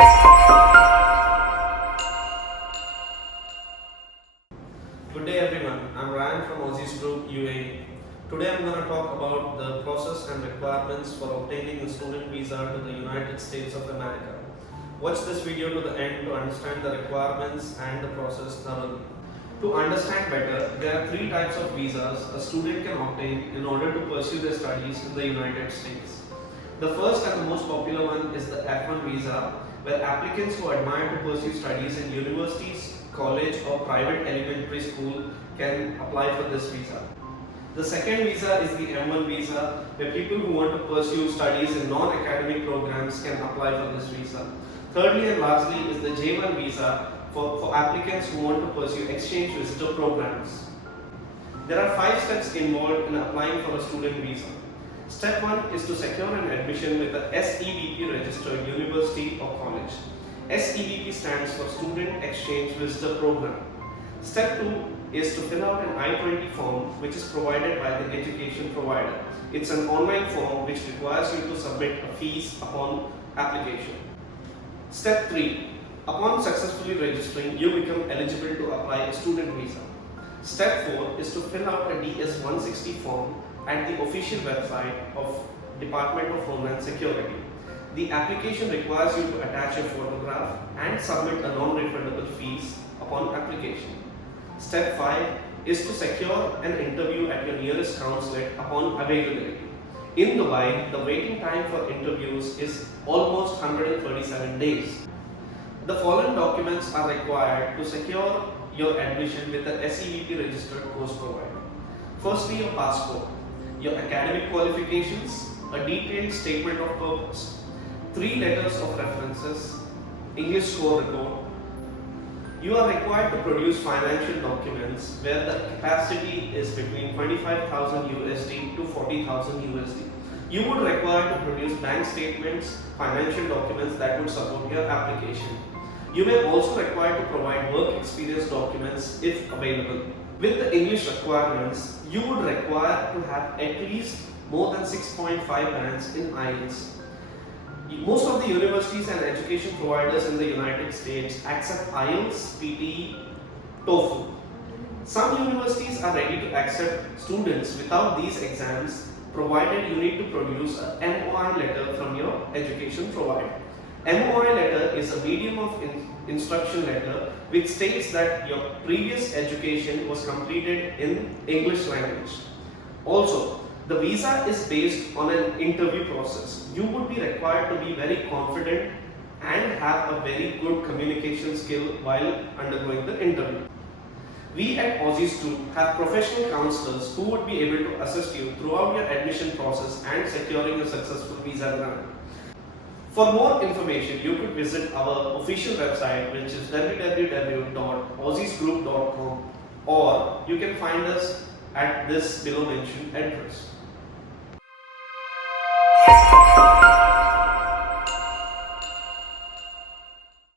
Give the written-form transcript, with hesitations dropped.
Good day everyone, I'm Ryan from Aussizz Group UAE. Today I'm going to talk about the process and requirements for obtaining a student visa to the United States of America. Watch this video to the end to understand the requirements and the process thoroughly. To understand better, there are three types of visas a student can obtain in order to pursue their studies in the United States. The first and the most popular one is the F1 visa, where applicants who admire to pursue studies in universities, college or private elementary school can apply for this visa. The second visa is the M1 visa, where people who want to pursue studies in non-academic programs can apply for this visa. Thirdly and lastly is the J1 visa for applicants who want to pursue exchange visitor programs. There are 5 steps involved in applying for a student visa. Step 1 is to secure an admission with a SEVP registered university or college. SEVP stands for Student Exchange Visitor Program. Step 2 is to fill out an I-20 form which is provided by the education provider. It's an online form which requires you to submit a fees upon application. Step 3. Upon successfully registering, you become eligible to apply a student visa. Step 4 is to fill out a DS-160 form at the official website of Department of Homeland Security. The application requires you to attach a photograph and submit a non-refundable fees upon application. Step 5 is to secure an interview at your nearest consulate upon availability. In Dubai, the waiting time for interviews is almost 137 days. The following documents are required to secure your admission with the SEVP registered course provider. Firstly, your passport, your academic qualifications, a detailed statement of purpose, 3 letters of references, English score report. You are required to produce financial documents where the capacity is between 25,000 USD to 40,000 USD. You would require to produce bank statements, financial documents that would support your application. You may also require to provide work experience documents if available. With the English requirements, you would require to have at least more than 6.5 bands in IELTS. Most of the universities and education providers in the United States accept IELTS, PTE, TOEFL. Some universities are ready to accept students without these exams, provided you need to produce a MOI letter from your education provider. MOI letter is a medium of instruction letter which states that your previous education was completed in English language. Also, the visa is based on an interview process. You would be required to be very confident and have a very good communication skill while undergoing the interview. We at Aussizz Group have professional counselors who would be able to assist you throughout your admission process and securing a successful visa grant. For more information, you could visit our official website, which is www.aussizzgroup.com, or you can find us at this below mentioned address.